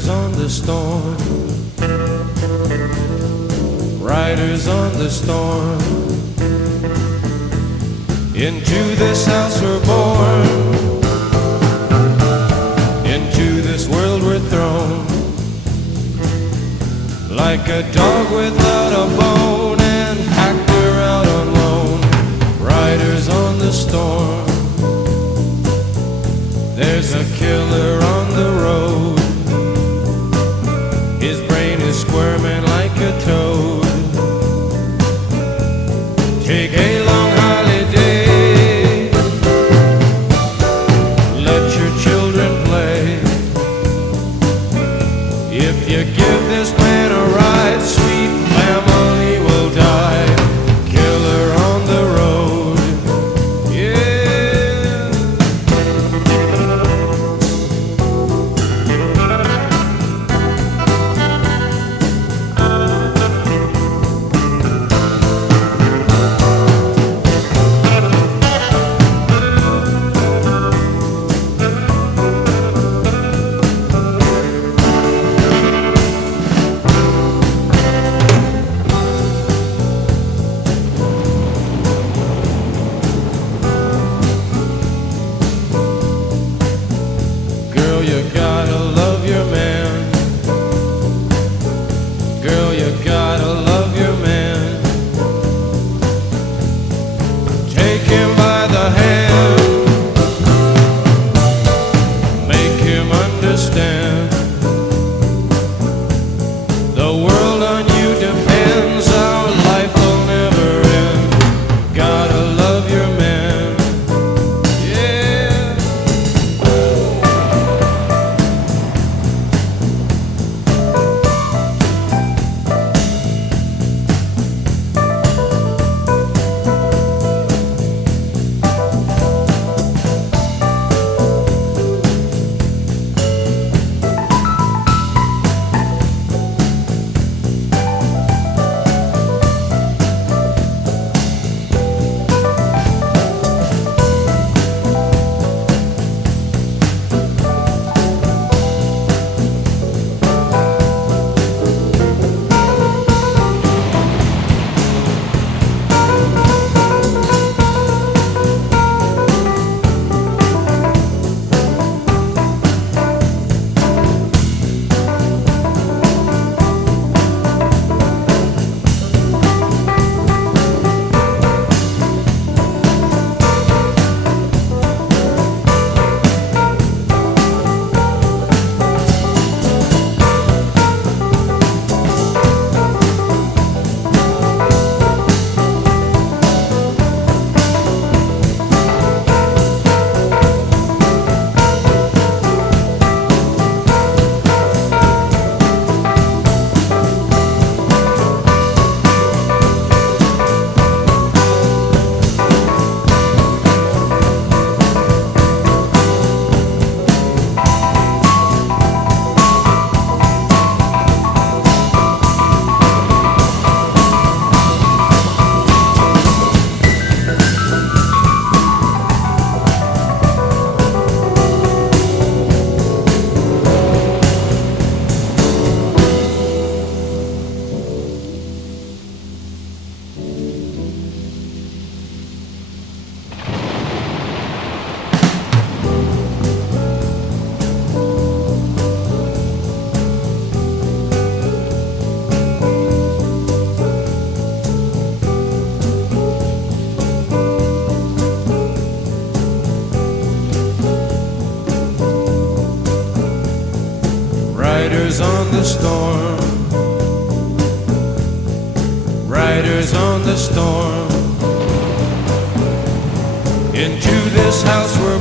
Riders on the storm, riders on the storm. Into this house we're born, into this world we're thrown, like a dog without a bone and actor out on loan. Riders on the storm, there's a killer on the road. His brain is squirming like a toad. Take a long holiday, let your children play. If you give this man a ride, sweet family will die. Killer on the road, yeah. Girl, you gotta love your man. Girl, you gotta love your man. Take him by the hand, make him understand. The world on you depends, our life will never end. Gotta love your man, yeah. Riders on the storm, riders on the storm. Into this house we're